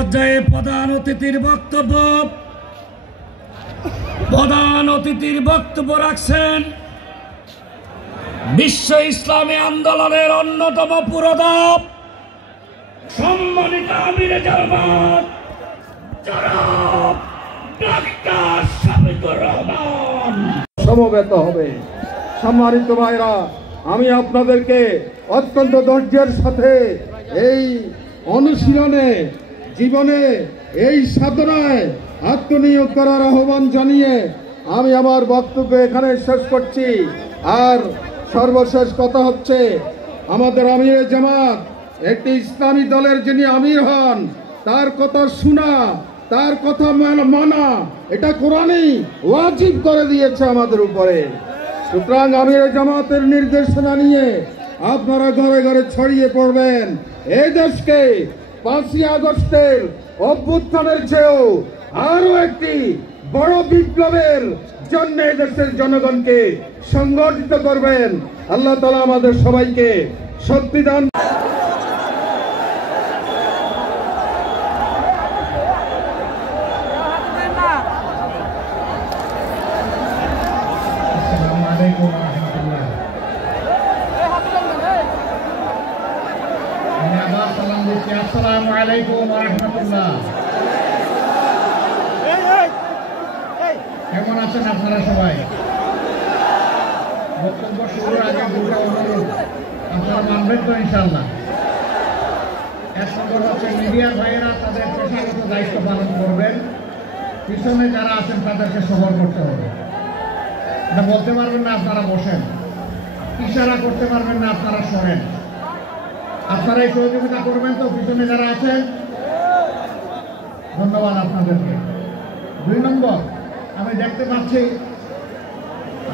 পর্যায়ে প্রধান অতিথির বক্তব্য রাখছেন বিশ্ব ইসলামী আন্দোলনের অন্যতম পুরোধা সম্মানিত আমিরে জামাত জনাব ডাক্তার শামীমুর রহমান সমবেত হবে। সম্মানিত ভাইরা, আমি আপনাদেরকে অত্যন্ত ধৈর্যের সাথে এই অনুশীলনে জীবনে এই সাধনায় আত্মনিয়োগ করার আহ্বান জানিয়ে আমি আমার বক্তব্য এখানে শেষ করছি। আর সর্বশেষ কথা হচ্ছে, আমাদের আমিরে জামাত একটি ইসলামী দলের যিনি আমির হন তার কথা শোনা, তার কথা মানা এটা কোরআনই ওয়াজিব করে দিয়েছে আমাদের উপরে। সুতরাং আমিরে জামাতের নির্দেশনা নিয়ে আপনারা ঘরে ঘরে ছড়িয়ে পড়বেন। এই দেশকে 5ই আগস্টের অভ্যুত্থানের চেয়েও আরো একটি বড় বিপ্লবের জন্য দেশের জনগণকে সংগঠিত করবেন। আল্লাহ তাআলা আমাদের সবাইকে শক্তি দান। আসসালামু আলাইকুম ওয়া রাহমাতুল্লাহ। কেমন আছেন আপনারা সবাই? বক্তব্য শুরুর আগে দুটো অনুরোধ আপনারা মানবেন তো ইনশাআল্লাহ। এক নম্বর হচ্ছে মিডিয়া ভাইয়েরা তাদের পেশাগত দায়িত্ব পালন করবেন, পিছনে যারা আছেন তাদেরকে সবর করতে হবে। এটা বলতে পারবেন না আপনারা বসেন, ইশারা করতে পারবেন না আপনারা সরেন। আপনারা এই সহযোগিতা করবেন তো পিছনে যারা আছেন? ধন্যবাদ আপনাদেরকে। 2 নম্বর, আমি দেখতে পাচ্ছি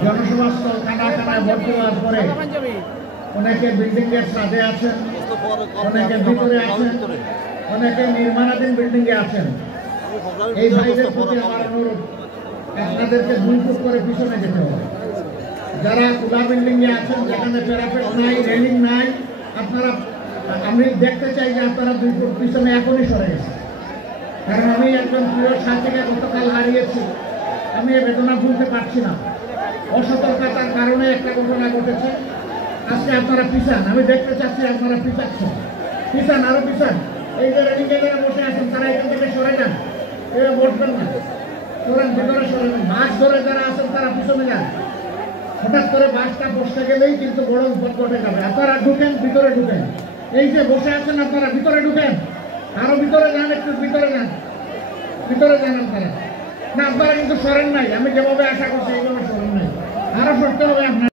জনসভাস্থল কানায় ভর্তি হওয়ার পরে অনেকে বিল্ডিং এর ছাদে আছেন, অনেকে ভিতরে আছেন, অনেকে নির্মাণাধীন বিল্ডিং এ আছেন। এই ভাইদের প্রতি আমার অনুরোধ, আপনাদেরকে 2 ফুট করে পিছনে যেতে হবে। যারা খোলা বিল্ডিং এ আছেন, যেখানে প্যারাপেট নাই, রেলিং নাই, আপনারা, আমি দেখতে চাই যে আপনারা 2 ফুট পিছনে এখনই সরে গেছে। কারণ আমি একজন প্রিয় সাথীকে গতকাল হারিয়েছি, আমি এই বেদনা ভুলতে পারছি না। অসতর্কতার কারণে একটা ঘটনা ঘটেছে। আজকে আপনারা পিছান, আমি দেখতে চাচ্ছি আপনারা পিছাচ্ছেন, পিছান, আরো পিছান। এই যে রেলিং এ যারা বসে আছেন তারা এখান থেকে সরে যান, এরা বসবেন না, সরেন, ভিতরে সরেন। বাস ধরে যারা আছেন তারা পিছনে যান। হঠাৎ করে বাসটা বসতে গেলেই কিন্তু বড় বিপদ ঘটে যাবে। আপনারা ঢুকেন, ভিতরে ঢুকেন। এই যে বসে আছেন আপনারা ভিতরে ঢুকেন, আরো ভিতরে যান, একটু ভিতরে যান, ভিতরে যান আপনারা। না, আপনারা কিন্তু সরেন নাই, আমি যেভাবে আশা করছি এইভাবে সরেন নাই, আরো সরতে হবে আপনার।